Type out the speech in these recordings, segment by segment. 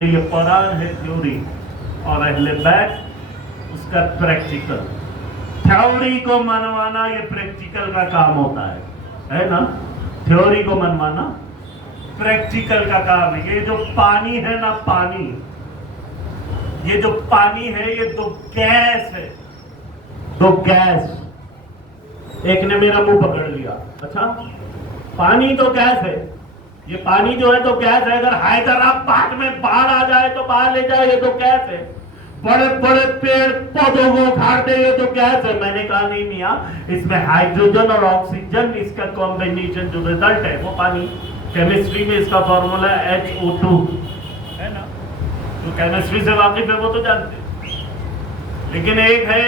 یہ قرآن ہے تھیوری اور اہل بیت اس کا پریکٹیکل. تھیوری کو منوانا یہ پریکٹیکل کا کام ہوتا ہے نا. تھیوری کو منوانا پریکٹیکل کا کام ہے. یہ جو پانی ہے نا، پانی، یہ جو پانی ہے یہ دو گیس ہے. دو گیس. ایک نے میرا منہ پکڑ لیا. اچھا، پانی تو گیس ہے. یہ پانی جو ہے تو گیس ہے. اگر حیدرآباد میں باڑھ آ جائے تو باہر لے جائے، یہ تو گیس ہے. بڑے بڑے پیڑ پودوں کو اکھاڑ دے، یہ تو گیس ہے. میں نے کہا نہیں میاں، اس میں ہائیڈروجن اور آکسیجن اس کا کمبینیشن جو ریزلٹ ہے وہ پانی. کیمسٹری میں اس کا فارمولا HO2 ہے نا. جو کیمسٹری سے واقف ہے وہ تو جانتے ہیں. لیکن ایک ہے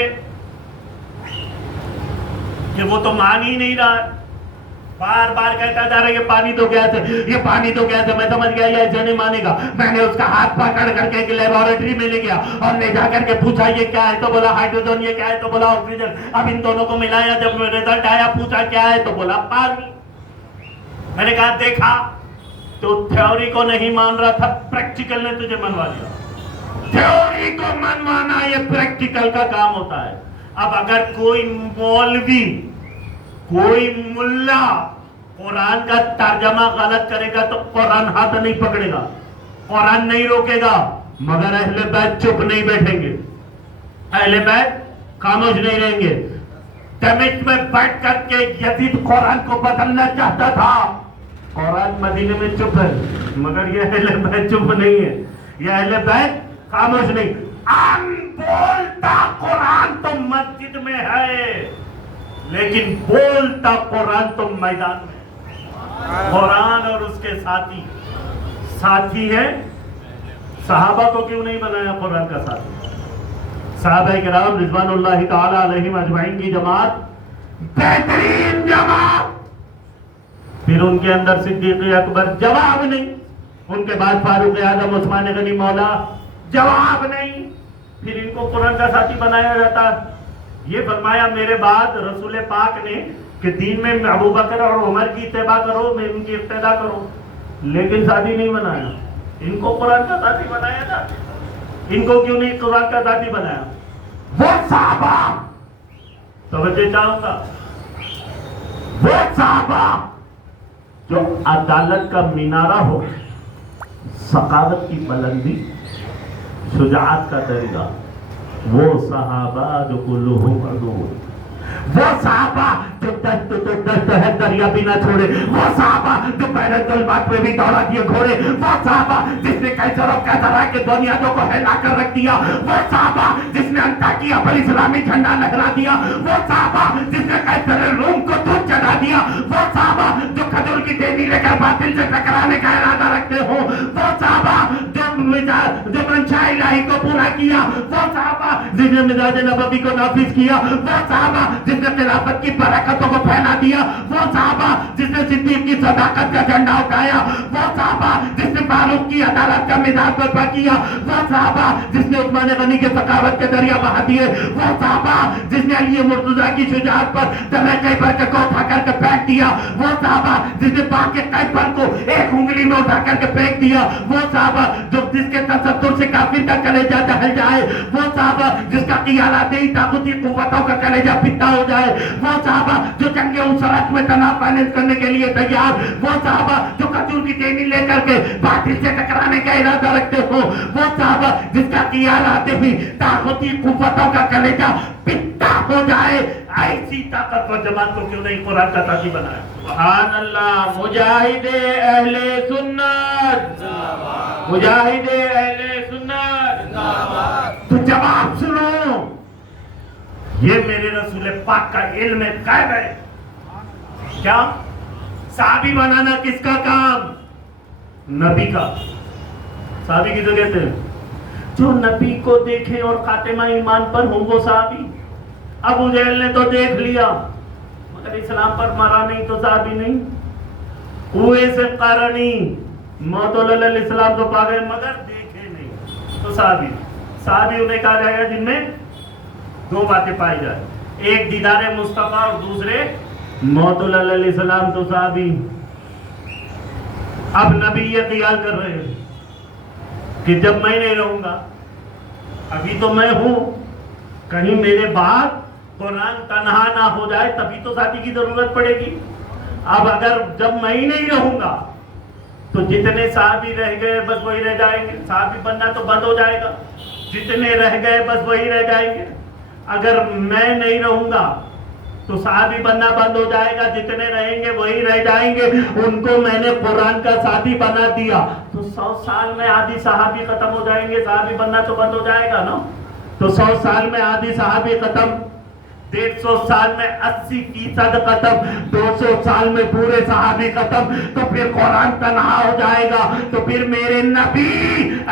کہ وہ تو مان ہی نہیں رہا، بار بار کہتا جا رہا ہے یہ پانی تو گیس ہے، یہ پانی تو گیس ہے. میں سمجھ گیا یہ ایسے نہیں مانے گا. میں نے اس کا ہاتھ پکڑ کر کے ایک لیبارٹری میں لے گیا اور لے جا کر کے پوچھا یہ کیا ہے، تو بولا ہائیڈروجن. یہ کیا ہے تو بولا آکسیجن. اب ان دونوں کو ملایا، جب ریزلٹ آیا پوچھا کیا ہے تو بولا پانی. میں نے کہا دیکھا، تو تھیوری کو نہیں مان رہا تھا، پریکٹیکل نے تجھے منوا دیا. تھیوری کو منوانا یہ پریکٹیکل کا کام ہوتا ہے. اب اگر کوئی مولوی، کوئی ملا قرآن کا ترجمہ غلط کرے گا تو قرآن ہاتھ نہیں پکڑے گا، قرآن نہیں روکے گا، مگر اہل بیت چپ نہیں بیٹھیں گے. اہل بیت خاموش نہیں رہیں گے. ڈیمٹ میں بیٹھ کر کے یزید قرآن کو بدلنا چاہتا تھا. قرآن مدینے میں چپ ہے، مگر یہ اہل بیت چپ نہیں ہے. یہ اہل بیت خاموش نہیں. بولتا قرآن تو مسجد میں ہے، لیکن بولتا قرآن تو میدان میں. قرآن اور اس کے ساتھی ہے. صحابہ کو کیوں نہیں بنایا قرآن کا ساتھی؟ صحابہ کرام رضوان اللہ تعالی علیہم اجمعین کی جماعت بہترین جماعت. پھر ان کے اندر صدیق اکبر، جواب نہیں. ان کے بعد فاروق اعظم، عثمان غنی مولا، جواب نہیں. پھر ان کو قرآن کا ساتھی بنایا جاتا. یہ فرمایا میرے بعد رسول پاک نے کہ دین میں ابو بکر اور عمر کی اتباع کرو، میں ان کی اقتداء کرو، لیکن ساتھی نہیں بنایا. ان کو قرآن کا ساتھی بنایا تھا. ان کو کیوں نہیں قرآن کا ساتھی بنایا؟ وہ صحابہ، توجہ چاہوں گا، وہ صحابہ جو عدالت کا مینارہ ہو، سخاوت کی بلندی، شجاعت کا درجہ، وہ صحابہ جو کلہم عدول، وہ صحابہ جو دست تو دست ہے دریا بھی نہ چھوڑے، وہ صحابہ جو بیرت الموت میں بھی دوڑا دیے گھوڑے، وہ صحابہ جس نے کیسر و کیسرا کے بنیادوں کو ہلا کر رکھ دیا، وہ صحابہ جس نے انطاکیہ پر اسلامی جھنڈا لہرا دیا، وہ صحابہ جس نے قیصر روم کو دودھ چڑھا دیا، وہ صحابہ جو کھجور کی ٹہنی لے کر باطل سے ٹکرانے کا ارادہ رکھتے ہو، وہ صحابہ جو منشاء الہی کو پورا کیا، وہ صحابہ جس نے مزاج نبوی کو نافذ کیا، وہ صحابہ جس نے خلافت کی برکتوں کو پھیلا دیا، وہ صحابہ جس نے صدیق کی صداقت کا جھنڈا اٹھایا، وہ صحابہ جس نے فاروق کی عدالت کا مزاج برپا کیا، وہ صحابہ جس نے عثمان غنی کے سخاوت کے دریا بہا دیے، وہ صحابہ جس نے علی مرتضیٰ کی شجاعت پر دمے خیبر کو اٹھا کر کے پھینک دیا، وہ صحابہ جس نے پاک کے خیبر کو ایک انگلی میں اٹھا کر کے پھینک دیا، وہ صحابہ جو جس کے تصدر سے کافر کا کلیجہ دہل جائے، وہ صحابہ جس کا قیادتی طاقتی قوتوں کا کلیجہ پھٹا ہو جائے، وہ صحابہ جو جنگ اسرت میں تناب فائننس کرنے کے لیے تیار، وہ صحابہ جو کھجور کی ٹہنی لے کر کے باطل سے ٹکرانے کا ارادہ رکھتے ہو، وہ صحابہ جس کا قیادتی بھی طاقتی قوتوں کا کلیجہ پھٹا ہو جائے. ایسی طاقتور جماعت کو کیوں نہیں قرآن کا ساتھی بنایا؟ سبحان اللہ. مجاہد اہل سنت، مجاہد اہل سنت. تو جواب سنو، یہ میرے رسول پاک کا علم غیب ہے. کیا صحابی بنانا کس کا کام؟ نبی کا. صحابی کسے کہتے ہیں؟ جو نبی کو دیکھیں اور خاتمہ ایمان پر ہوں وہ صحابی. ابو جہل نے تو دیکھ لیا مگر اسلام پر مرا نہیں تو صحابی نہیں. اویس قرنی موت الاسلام تو پا گئے مگر دیکھے نہیں تو صحابی. صحابی انہیں کہا جائے گا جن میں دو باتیں پائی جائے، ایک دیدار مصطفیٰ اور دوسرے موت الاسلام تو صحابی. اب نبی یہ خیال کر رہے ہیں کہ جب میں نہیں رہوں گا, ابھی تو میں ہوں, کہیں میرے بعد قرآن تنہا نہ ہو جائے تبھی تو ساتھی کی ضرورت پڑے گی. اب اگر جب میں ہی نہیں رہوں گا تو جتنے صحابی رہ گئے بس وہی رہ جائیں گے, صحابی بننا تو بند ہو جائے گا, جتنے رہ گئے بس وہی رہ جائیں گے. اگر میں نہیں رہوں گا تو صحابی بننا بند ہو جائے گا, جتنے رہیں گے وہی رہ جائیں گے. ان کو میں نے قرآن کا ساتھی بنا دیا تو 100 سال میں آدھی صحابی ختم ہو جائیں گے, صحابی بننا تو بند ہو جائے گا نا. تو 100 سال میں آدھی صحابی ختم, 150 سال میں 80% ختم, 200 سال میں پورے صحابی ختم, تو پھر قرآن تنہا ہو جائے گا. تو پھر میرے نبی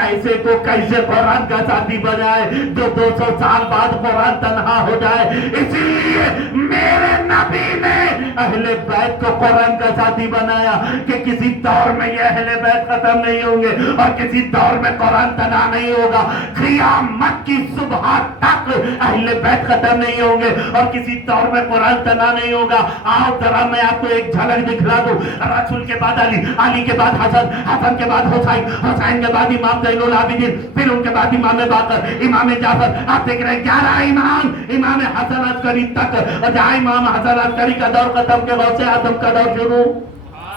ایسے کو کیسے قرآن کا ساتھی بنائے جو 200 سال بعد قرآن تنہا ہو جائے. اسی لیے میرے نبی نے اہل بیت کو قرآن کا ساتھی بنایا کہ کسی دور میں یہ اہل بیت ختم نہیں ہوں گے اور کسی دور میں قرآن تنہا نہیں ہوگا. قیامت کی صبح تک اہل بیت ختم نہیں ہوں گے اور کسی دور میں قرآن تنہا نہیں ہوگا. آؤ ذرا میں آپ کو ایک جھلک دکھلا دوں. رسول کے بعد علی, علی کے بعد حسن, حسن کے بعد حسین, حسین کے بعد امام زین العابدین, پھر ان کے بعد امام باقر, امام جعفر. آپ دیکھ رہے ہیں 11 امام, امام حسن عسکری تک, اور جہاں امام حسن عسکری کا دور ختم کے غوث اعظم کا دور شروع.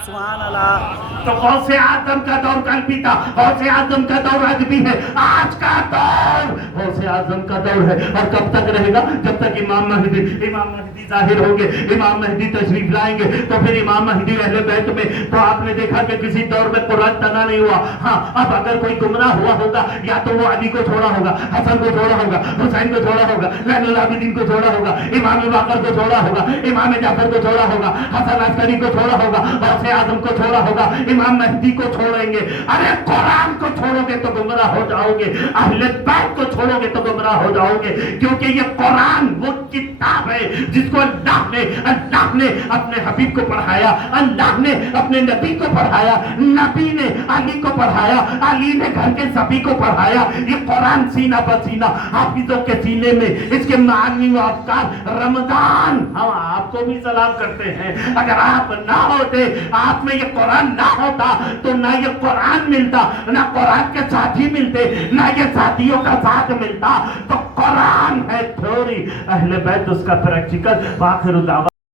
سبحان اللہ. تو غوث اعظم کا دور کل بھی تھا, غوث اعظم کا دور آج بھی ہے. آج کا دور غوث اعظم کا دور ہے اور کب تک رہے گا؟ جب تک امام مہدی ظاہر ہوں گے, امام مہدی تشریف لائیں گے تو پھر امام مہدی اہل بیت میں. تو آپ نے دیکھا کہ کسی دور میں قرآن تنہا نہیں ہوا. ہاں اب اگر کوئی گمراہ ہوا ہوگا یا تو وہ علی کو چھوڑا ہوگا, حسن کو چھوڑا ہوگا, حسین کو چھوڑا ہوگا, زین العابدین کو چھوڑا ہوگا, امام باقر کو چھوڑا ہوگا, امام جعفر کو چھوڑا ہوگا, حسن عسکری کو چھوڑا ہوگا, غوث اعظم کو چھوڑا ہوگا, امام مہدی کو چھوڑیں گے. ارے قرآن کو چھوڑو گے تو گمراہ ہو جاؤ گے, اہل بیت کو چھوڑو گے تو گمراہ ہو جاؤ گے. کیونکہ یہ قرآن وہ کتاب ہے جس کو اللہ نے اپنے حبیب کو پڑھایا, اللہ نے اپنے نبی کو پڑھایا, نبی نے علی کو پڑھایا, علی نے گھر کے سبھی کو پڑھایا. یہ قرآن سینہ پر سینہ حافظوں کے سینے میں, اس کے معانی و افکار. رمضان ہم آپ کو بھی سلام کرتے ہیں. اگر آپ نہ ہوتے, آپ میں یہ قرآن نہ ہوتا تو نہ یہ قرآن ملتا, نہ قرآن کے ساتھی ملتے, نہ یہ ساتھیوں کا ساتھ ملتا. تو قرآن ہے تھیوری, اہل بیت اس کا پریکٹیکل. آخر دعوت